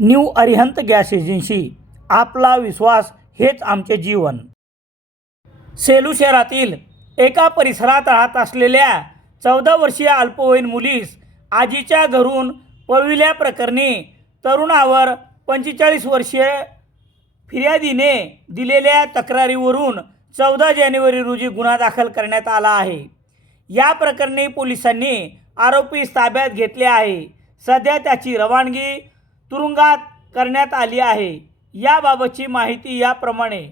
New Arihant gas agency. आपला विश्वास हेच आमचे जीवन. सेलू शहरातील एका परिसरात राहत असलेल्या चौदा वर्षीय अल्पवयीन मुलीस आजीच्या घरून पळविल्याप्रकरणी तरुणावर पंचेचाळीस वर्षीय फिर्यादीने दिलेल्या तक्रारीवरून चौदा जानेवारी रोजी गुन्हा दाखल करण्यात आला आहे. या प्रकरणी पोलिसांनी आरोपीस ताब्यात घेतले आहे. सध्या त्याची रवानगी तुरुंगात करण्यात आली आहे. याबाबतची माहिती याप्रमाणे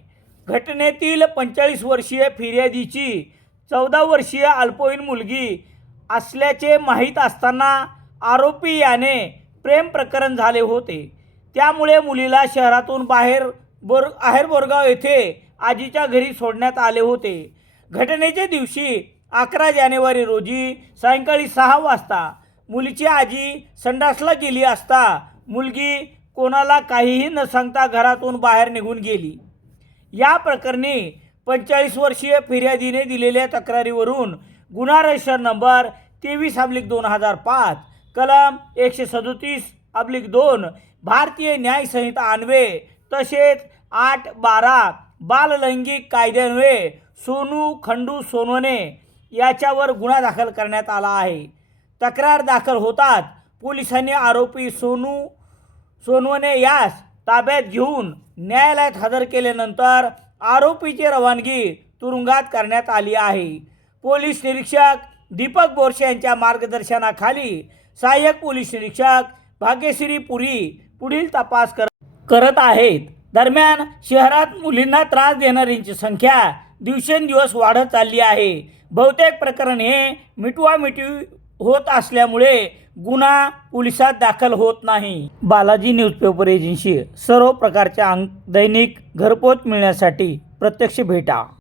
घटनेतील पंचेचाळीस वर्षीय फिर्यादीची चौदा वर्षीय अल्पवयीन मुलगी असल्याचे माहीत असताना आरोपी याने प्रेम प्रकरण झाले होते. त्यामुळे मुलीला शहरातून बाहेर बोर आहेर बोरगाव येथे आजीच्या घरी सोडण्यात आले होते. घटनेच्या दिवशी अकरा जानेवारी रोजी सायंकाळी सहा वाजता मुलीची आजी संडासला गेली असता मुलगी कोणाला काहीही न सांगता घरातून बाहेर निघून गेली. या प्रकरणी पंचेचाळीस वर्षीय फिर्यादीने दिलेल्या तक्रारीवरून गुन्हा रजिस्टर नंबर तेवीस अब्लिक दोन हजार पाच कलम एकशे सदोतीस अब्लिक दोन भारतीय न्यायसंहिता अन्वे तसेच आठ बारा बाललैंगिक कायद्यान्वये सोनू खंडू सोनोने याच्यावर गुन्हा दाखल करण्यात आला आहे. तक्रार दाखल होताच पोलिसांनी आरोपी सोनू सोनवणे यास ताब्यात घेऊन न्यायालयात हजर केल्यानंतर आरोपीची रवानगी तुरुंगात करण्यात आली आहे. पोलीस निरीक्षक दीपक बोरसे यांच्या मार्गदर्शनाखाली सहाय्यक पोलीस निरीक्षक भाग्यश्री पुरी पुढील तपास कर करत आहेत. दरम्यान शहरात मुलींना त्रास देणाऱ्यांची संख्या दिवसेंदिवस वाढत चालली आहे. बहुतेक प्रकरण हे मिटवामिटवी होत असल्यामुळे गुन्हा पोलिसात दाखल होत नाही. बालाजी न्यूजपेपर एजन्सी सर्व प्रकारच्या अंग दैनिक घरपोच मिळण्यासाठी प्रत्यक्ष भेटा.